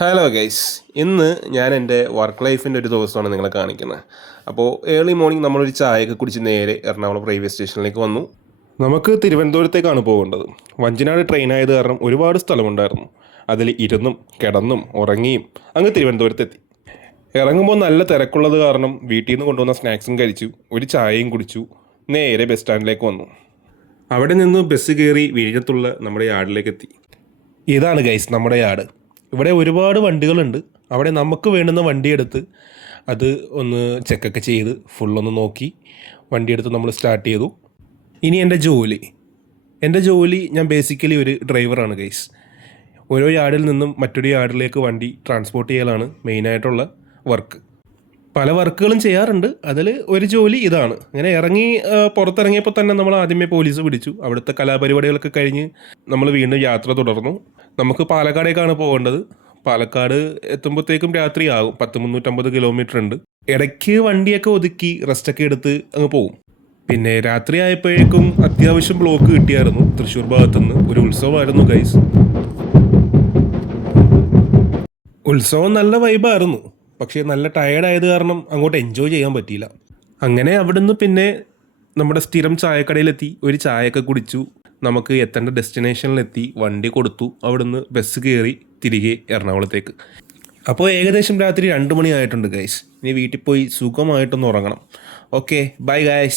Hello guys, ഇന്ന് ഞാൻ എൻ്റെ വർക്ക് ലൈഫിൻ്റെ ഒരു ദിവസമാണ് നിങ്ങളെ കാണിക്കുന്നത്. അപ്പോൾ ഏർലി മോർണിംഗ് നമ്മളൊരു ചായയൊക്കെ കുടിച്ച് നേരെ എറണാകുളം റെയിൽവേ സ്റ്റേഷനിലേക്ക് വന്നു. നമുക്ക് തിരുവനന്തപുരത്തേക്കാണ് പോകേണ്ടത്. വഞ്ചിനാട് ട്രെയിൻ ആയത് കാരണം ഒരുപാട് സ്ഥലമുണ്ടായിരുന്നു. അതിൽ ഇരുന്നും കിടന്നും ഉറങ്ങിയും അങ്ങ് തിരുവനന്തപുരത്തെത്തി. ഇറങ്ങുമ്പോൾ നല്ല തിരക്കുള്ളത് കാരണം വീട്ടിൽ നിന്ന് കൊണ്ടുവന്ന സ്നാക്സും കഴിച്ചു, ഒരു ചായയും കുടിച്ചു, നേരെ ബസ് സ്റ്റാൻഡിലേക്ക് വന്നു. അവിടെ നിന്ന് ബസ് കയറി വിഴിഞ്ഞത്തുള്ള നമ്മുടെ യാർഡിലേക്ക് എത്തി. ഇതാണ് ഗൈസ് നമ്മുടെ യാർഡ്. ഇവിടെ ഒരുപാട് വണ്ടികളുണ്ട്. അവിടെ നമുക്ക് വേണ്ടുന്ന വണ്ടിയെടുത്ത് അത് ഒന്ന് ചെക്കൊക്കെ ചെയ്ത് ഫുള്ളൊന്ന് നോക്കി വണ്ടിയെടുത്ത് നമ്മൾ സ്റ്റാർട്ട് ചെയ്തു. ഇനി എൻ്റെ ജോലി ഞാൻ ബേസിക്കലി ഒരു ഡ്രൈവറാണ് ഗൈസ്. ഓരോ യാർഡിൽ നിന്നും മറ്റൊരു യാർഡിലേക്ക് വണ്ടി ട്രാൻസ്പോർട്ട് ചെയ്യലാണ് മെയിനായിട്ടുള്ള വർക്ക്. പല വർക്കുകളും ചെയ്യാറുണ്ട്. അതിൽ ഒരു ജോലി ഇതാണ്. ഇങ്ങനെ പുറത്തിറങ്ങിയപ്പോൾ തന്നെ നമ്മൾ ആദ്യമേ പോലീസ് പിടിച്ചു. അവിടുത്തെ കലാപരിപാടികളൊക്കെ കഴിഞ്ഞ് നമ്മൾ വീണ്ടും യാത്ര തുടർന്നു. നമുക്ക് പാലക്കാടേക്കാണ് പോകേണ്ടത്. പാലക്കാട് എത്തുമ്പോഴത്തേക്കും രാത്രിയാകും. 350 കിലോമീറ്റർ ഉണ്ട്. ഇടയ്ക്ക് വണ്ടിയൊക്കെ ഒതുക്കി റെസ്റ്റൊക്കെ എടുത്ത് അങ്ങ് പോകും. പിന്നെ രാത്രി ആയപ്പോഴേക്കും അത്യാവശ്യം ബ്ലോക്ക് കിട്ടിയായിരുന്നു. തൃശ്ശൂർ ഭാഗത്തുനിന്ന് ഒരു ഉത്സവമായിരുന്നു ഗൈസ്. ഉത്സവം നല്ല വൈബായിരുന്നു. പക്ഷേ നല്ല ടയേർഡായത് കാരണം അങ്ങോട്ട് എൻജോയ് ചെയ്യാൻ പറ്റിയില്ല. അങ്ങനെ അവിടുന്ന് പിന്നെ നമ്മുടെ സ്ഥിരം ചായക്കടയിലെത്തി ഒരു ചായയൊക്കെ കുടിച്ചു. നമുക്ക് എത്തേണ്ട ഡെസ്റ്റിനേഷനിലെത്തി, വണ്ടി കൊടുത്തു, അവിടുന്ന് ബസ് കയറി തിരികെ എറണാകുളത്തേക്ക്. അപ്പോൾ ഏകദേശം രാത്രി 2 മണി ആയിട്ടുണ്ട് ഗൈസ്. ഇനി വീട്ടിൽ പോയി സുഖമായിട്ടൊന്ന് ഉറങ്ങണം. Okay, bye guys.